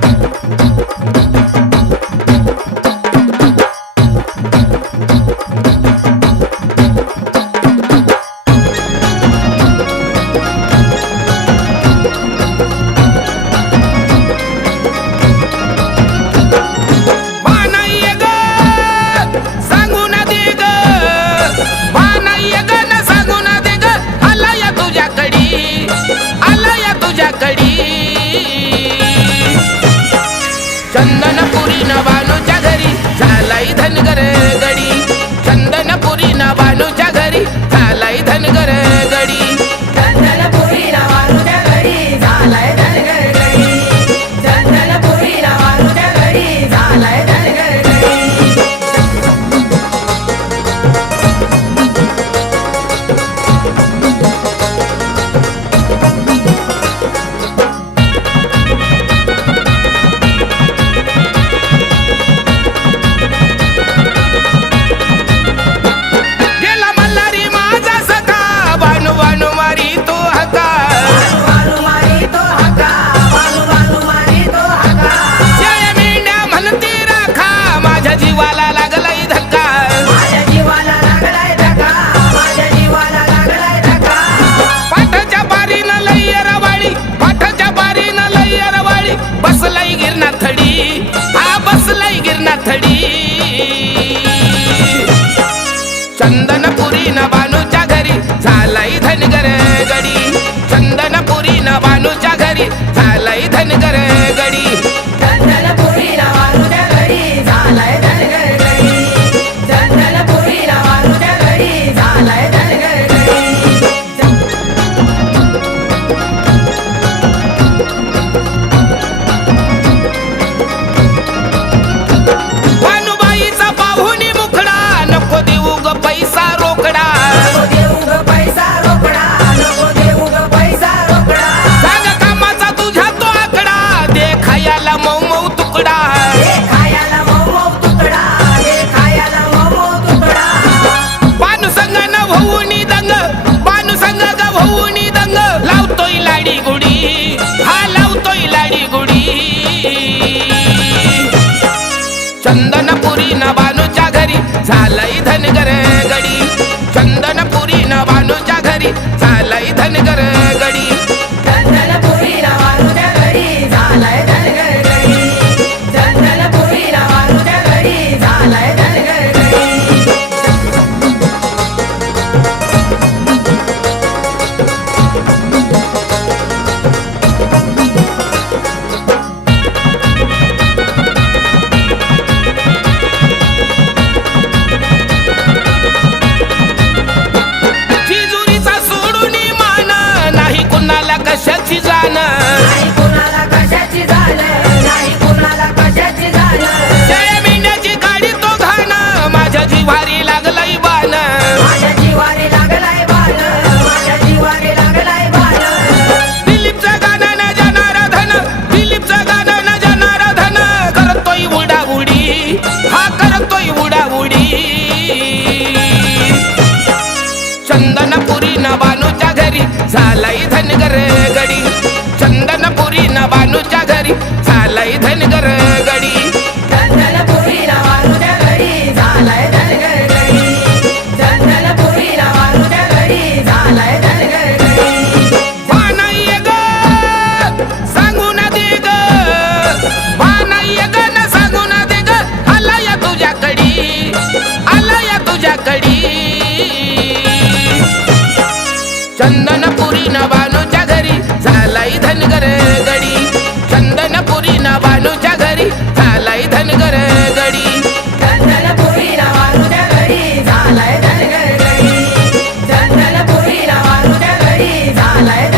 ding ding ding ding Chandanpuri न बानूच्या घरी झालाय धनगर गडी. चंदनपुरी न बानूच्या घरी झालाय धनगर नवानुच्या घरी. झालंय धनगर गडी. चंदनपुरी ना बानूच्या घरी झालाई धनगर गडी. चंदनपुरी ना बानूच्या घरी झालाई धनगर गडी. चंदनपुरी ना बानूच्या घरी झालाय धनगर गडी. चंदनपुरी ना बानूच्या घरी झालाय